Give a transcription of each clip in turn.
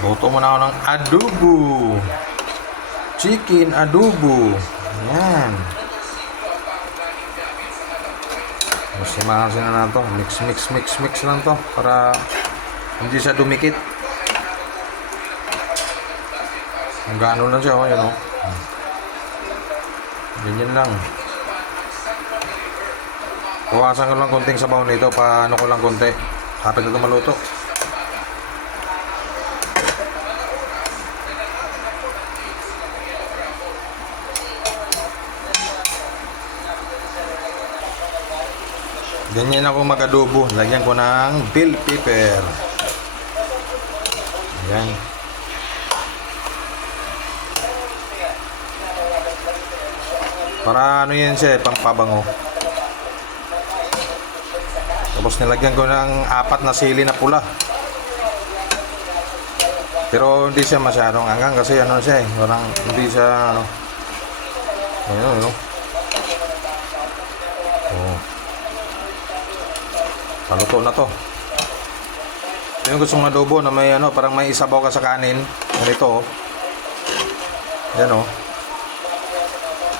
Luto muna ako ng adobo. Chicken adobo. Yan. Masimasin na to. Mix lang to. Para hindi siya dumikit. Ang gaano lang siya. Yun o. Ganyan lang. Kuwasan ko lang konting sabaw nito. Paano ko lang konti. Kapit na ito maluto. Ganyan ako mag-adobo. Lagyan ko ng bell pepper. Ayan. Para ano yan siya, pampabango. Tapos nilagyan ko ng 4 na sili na pula. Pero hindi siya masyadong angang kasi ano siya eh. Parang hindi siya ano. Ayun, oh. Oh. Paluto na to. Ito yung gustong adobo na may ano, parang may isabaw ka sa kanin. Ganito oh. Yan oh.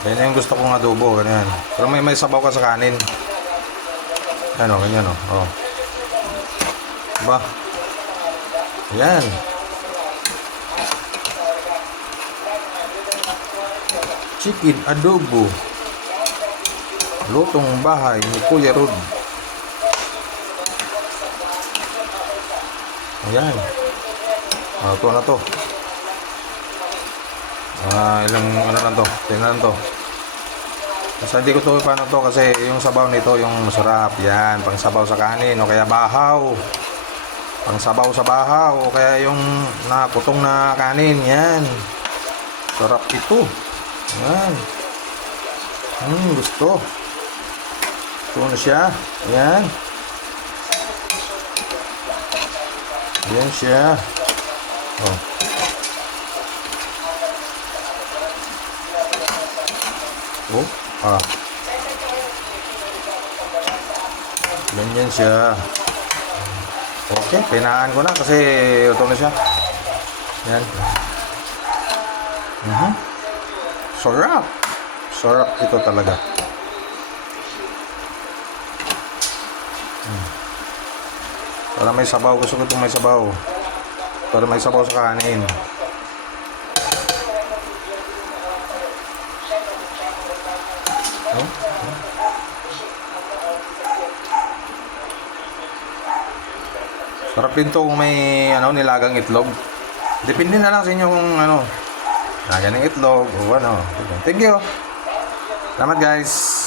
Yan yung gusto kong adobo, ganyan. Pero may sabaw ka sa kanin. Ano, ganyan o. Oh. Diba? Yan. Chicken adobo. Lutong bahay ni Kuya Rod. Ayan. Ito na to. Ilang ano lang to. Tingnan to. Kasi hindi ko to paano to kasi yung sabaw nito yung masarap. Yan, pang sabaw sa kanin o kaya bahaw. Pang sabaw sa bahaw o kaya yung nakutong na kanin. Yan. Sarap ito. Yan. Gusto. Ito na siya. Yan. Yan siya. Oh. Oh. Ganyan siya. Okay, pinaan ko na kasi ito na siya. Yan. Sarap. Sarap ito talaga. Para may sabaw. Gusto ko itong may sabaw. Para may sabaw sa kanin. Sarap din to kung may ano, nilagang itlog. Depende na lang sa inyo kung ano, nilagang ng itlog o ano. Thank you. Salamat guys.